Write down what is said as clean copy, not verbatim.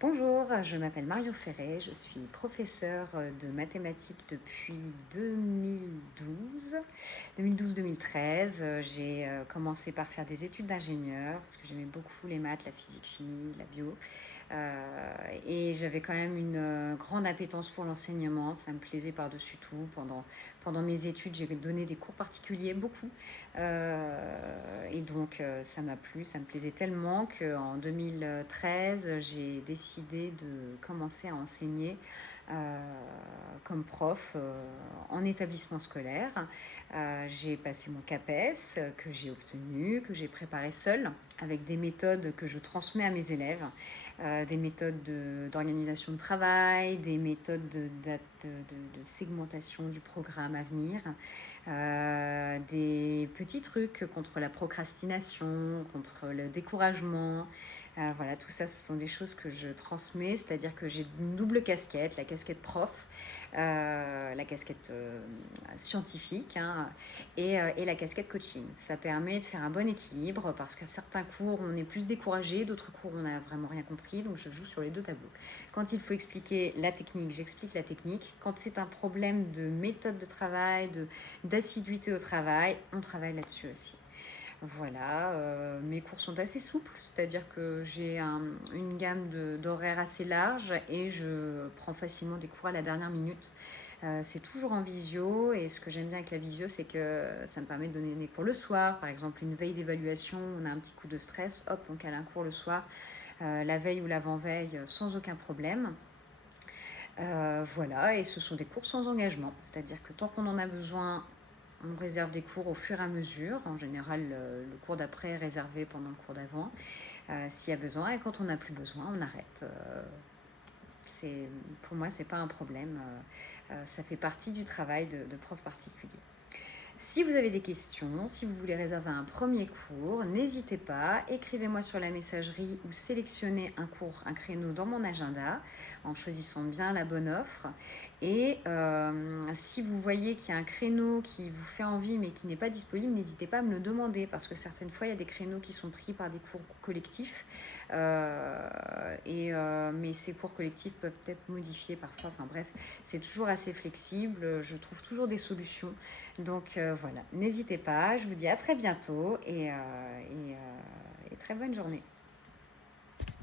Bonjour, je m'appelle Marion Ferré, je suis professeure de mathématiques depuis 2012. 2012-2013, j'ai commencé par faire des études d'ingénieur parce que j'aimais beaucoup les maths, la physique, chimie, la bio. Et j'avais quand même une grande appétence pour l'enseignement, ça me plaisait par-dessus tout. Pendant mes études, j'ai donné des cours particuliers, beaucoup. Et donc, ça m'a plu, ça me plaisait tellement qu'en 2013, j'ai décidé de commencer à enseigner comme prof en établissement scolaire. J'ai passé mon CAPES que j'ai obtenu, que j'ai préparé seule avec des méthodes que je transmets à mes élèves. Des méthodes d'organisation de travail, des méthodes de segmentation du programme à venir, des petits trucs contre la procrastination, contre le découragement. Voilà, tout ça, ce sont des choses que je transmets, c'est-à-dire que j'ai une double casquette, la casquette prof, la casquette scientifique, hein, et la casquette coaching. Ça permet de faire un bon équilibre parce qu'à certains cours, on est plus découragé, d'autres cours, on n'a vraiment rien compris, donc je joue sur les deux tableaux. Quand il faut expliquer la technique, j'explique la technique. Quand c'est un problème de méthode de travail, d'assiduité au travail, on travaille là-dessus aussi. Voilà, mes cours sont assez souples, c'est-à-dire que j'ai une gamme d'horaires assez large et je prends facilement des cours à la dernière minute. C'est toujours en visio et ce que j'aime bien avec la visio, c'est que ça me permet de donner des cours le soir. Par exemple, une veille d'évaluation, on a un petit coup de stress, hop, on cale un cours le soir, la veille ou l'avant-veille, sans aucun problème. Voilà, et ce sont des cours sans engagement, c'est-à-dire que tant qu'on en a besoin, on réserve des cours au fur et à mesure. En général, le cours d'après est réservé pendant le cours d'avant, s'il y a besoin. Et quand on n'a plus besoin, on arrête. Pour moi, c'est pas un problème. Ça fait partie du travail de prof particulier. Si vous avez des questions, si vous voulez réserver un premier cours, n'hésitez pas, écrivez-moi sur la messagerie ou sélectionnez un créneau dans mon agenda en choisissant bien la bonne offre. Et si vous voyez qu'il y a un créneau qui vous fait envie mais qui n'est pas disponible, n'hésitez pas à me le demander parce que certaines fois, il y a des créneaux qui sont pris par des cours collectifs. Mais ces cours collectifs peuvent être modifiés parfois. Enfin bref, c'est toujours assez flexible. Je trouve toujours des solutions. Donc voilà, n'hésitez pas. Je vous dis à très bientôt et très bonne journée.